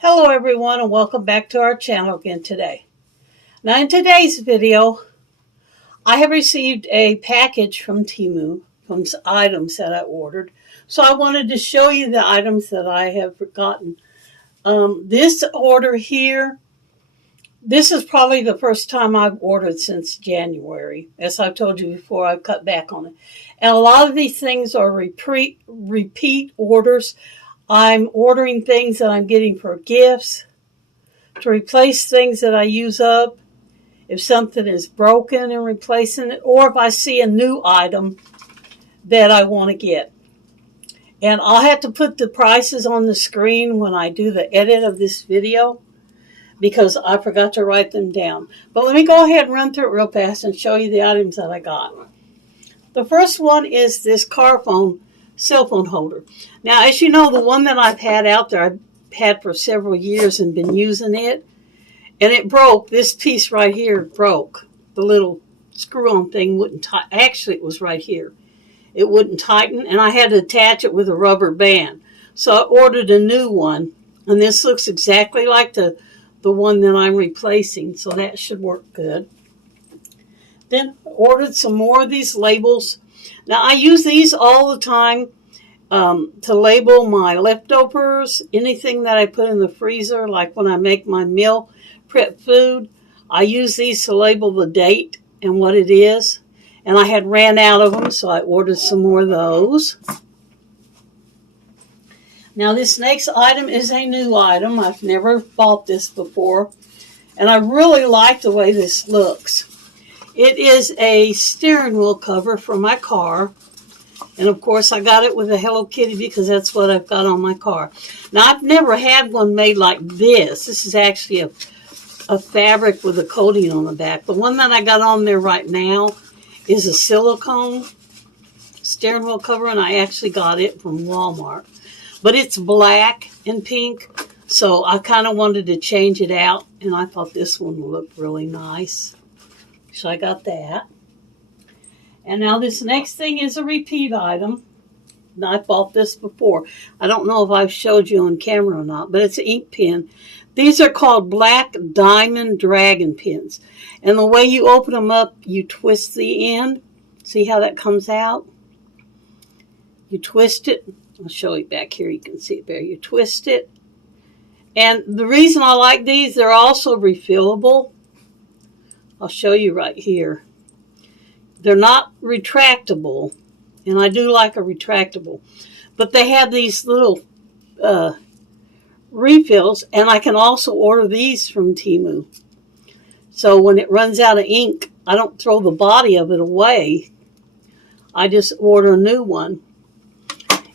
Hello everyone and welcome back to our channel again today. Now in today's video, I have received a package from Temu from some items that I ordered. So I wanted to show you the items that I have gotten. This order here, this is probably the first time I've ordered since January. As I've told you before, I've cut back on it. And a lot of these things are repeat orders. I'm ordering things that I'm getting for gifts, to replace things that I use up, if something is broken and replacing it, or if I see a new item that I want to get. And I'll have to put the prices on the screen when I do the edit of this video because I forgot to write them down. But let me go ahead and run through it real fast and show you the items that I got. The first one is this cell phone holder. Now, as you know, the one that I've had out there, I've had for several years and been using it. And it broke. This piece right here broke. The little screw-on thing wouldn't tighten. Actually, it was right here. It wouldn't tighten, and I had to attach it with a rubber band. So I ordered a new one, and this looks exactly like the one that I'm replacing, so that should work good. Then I ordered some more of these labels. Now, I use these all the time to label my leftovers, anything that I put in the freezer, like when I make my meal prep food. I use these to label the date and what it is. And I had ran out of them, so I ordered some more of those. Now, this next item is a new item. I've never bought this before, and I really like the way this looks. It is a steering wheel cover for my car. And, of course, I got it with a Hello Kitty because that's what I've got on my car. Now, I've never had one made like this. This is actually a fabric with a coating on the back. The one that I got on there right now is a silicone steering wheel cover, and I actually got it from Walmart. But it's black and pink, so I kind of wanted to change it out, and I thought this one looked really nice. So I got that. And now this next thing is a repeat item. Now, I bought this before. I don't know if I've showed you on camera or not, but it's an ink pen. These are called Black Diamond Dragon pens. And the way you open them up, you twist the end. See how that comes out? You twist it. I'll show you back here. You can see it there. You twist it. And the reason I like these, they're also refillable. I'll show you right here. They're not retractable, and I do like a retractable. But they have these little refills, and I can also order these from Temu. So when it runs out of ink, I don't throw the body of it away. I just order a new one.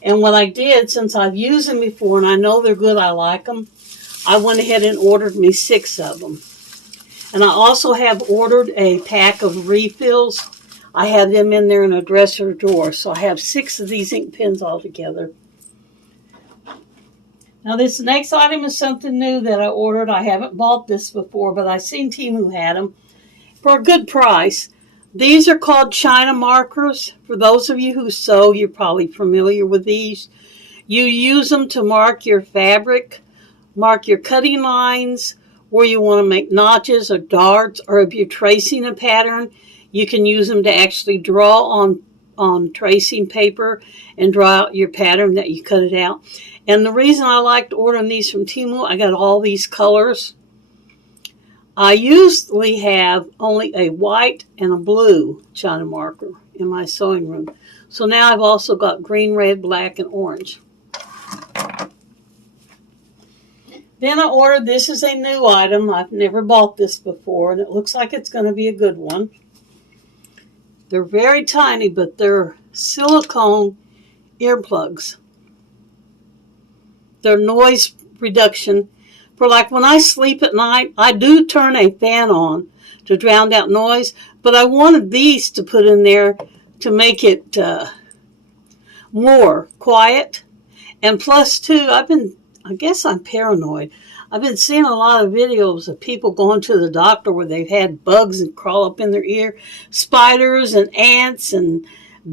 And what I did, since I've used them before and I know they're good, I like them, I went ahead and ordered me 6 of them. And I also have ordered a pack of refills. I had them in there in a dresser drawer. So I have 6 of these ink pens altogether. Now this next item is something new that I ordered. I haven't bought this before, but I've seen Temu had them for a good price. These are called China markers. For those of you who sew, you're probably familiar with these. You use them to mark your fabric, mark your cutting lines, where you want to make notches or darts, or if you're tracing a pattern, you can use them to actually draw on tracing paper and draw out your pattern that you cut it out. And the reason I liked ordering these from Temu, I got all these colors. I usually have only a white and a blue China marker in my sewing room. So now I've also got green, red, black, and orange. Then I ordered, this is a new item. I've never bought this before, and it looks like it's going to be a good one. They're very tiny, but they're silicone earplugs. They're noise reduction. For like when I sleep at night, I do turn a fan on to drown out noise, but I wanted these to put in there to make it more quiet. And plus, too, I guess I'm paranoid. I've been seeing a lot of videos of people going to the doctor where they've had bugs and crawl up in their ear, spiders and ants and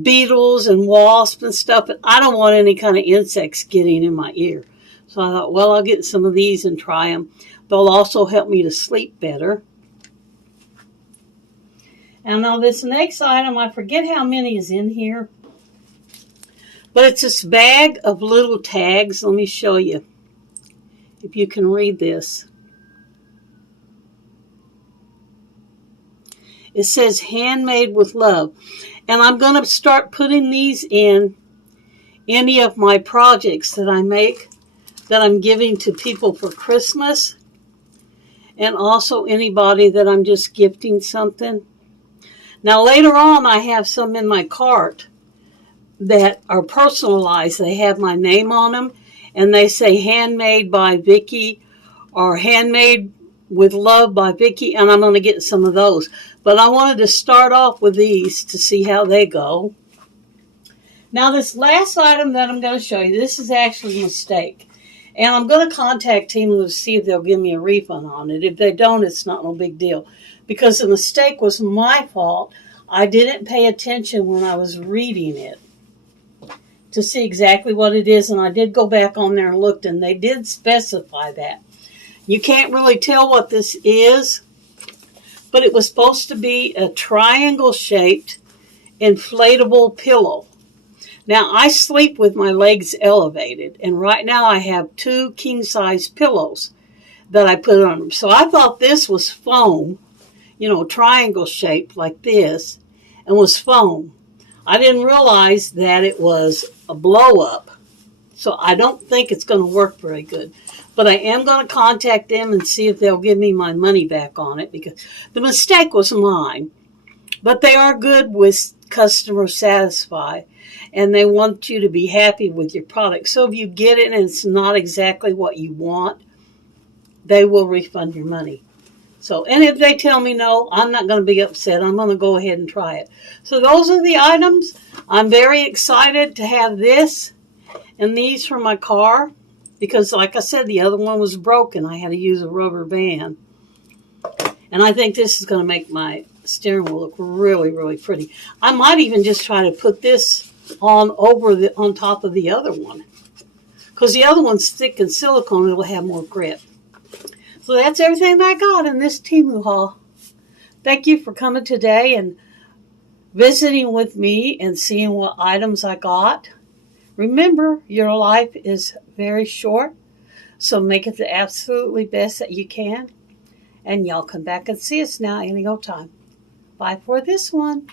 beetles and wasps and stuff. But I don't want any kind of insects getting in my ear. So I thought, well, I'll get some of these and try them. They'll also help me to sleep better. And now this next item, I forget how many is in here. But it's this bag of little tags. Let me show you if you can read this. It says handmade with love. And I'm going to start putting these in any of my projects that I make that I'm giving to people for Christmas. And also anybody that I'm just gifting something. Now later on I have some in my cart that are personalized. They have my name on them and they say handmade by Vicki or handmade with love by Vicki, and I'm going to get some of those. But I wanted to start off with these to see how they go. Now this last item that I'm going to show you, this is actually a mistake. And I'm going to contact Temu to see if they'll give me a refund on it. If they don't, it's not no big deal. Because the mistake was my fault. I didn't pay attention when I was reading it to see exactly what it is. And I did go back on there and looked, and they did specify that. You can't really tell what this is, but it was supposed to be a triangle-shaped inflatable pillow. Now, I sleep with my legs elevated, and right now I have 2 king-size pillows that I put on them. So I thought this was foam, triangle-shaped like this, and was foam. I didn't realize that it was a blow-up, so I don't think it's going to work very good. But I am going to contact them and see if they'll give me my money back on it, because the mistake was mine. But they are good with customer satisfied, and they want you to be happy with your product. So if you get it and it's not exactly what you want, they will refund your money. So, and if they tell me no, I'm not going to be upset. I'm going to go ahead and try it. So those are the items. I'm very excited to have this and these for my car, because like I said, the other one was broken. I had to use a rubber band. And I think this is going to make my steering wheel look really, really pretty. I might even just try to put this on top of the other one, because the other one's thick and silicone. It'll have more grip. So that's everything that I got in this Temu haul. Thank you for coming today and visiting with me and seeing what items I got. Remember, your life is very short, so make it the absolutely best that you can. And y'all come back and see us now any old time. Bye for this one.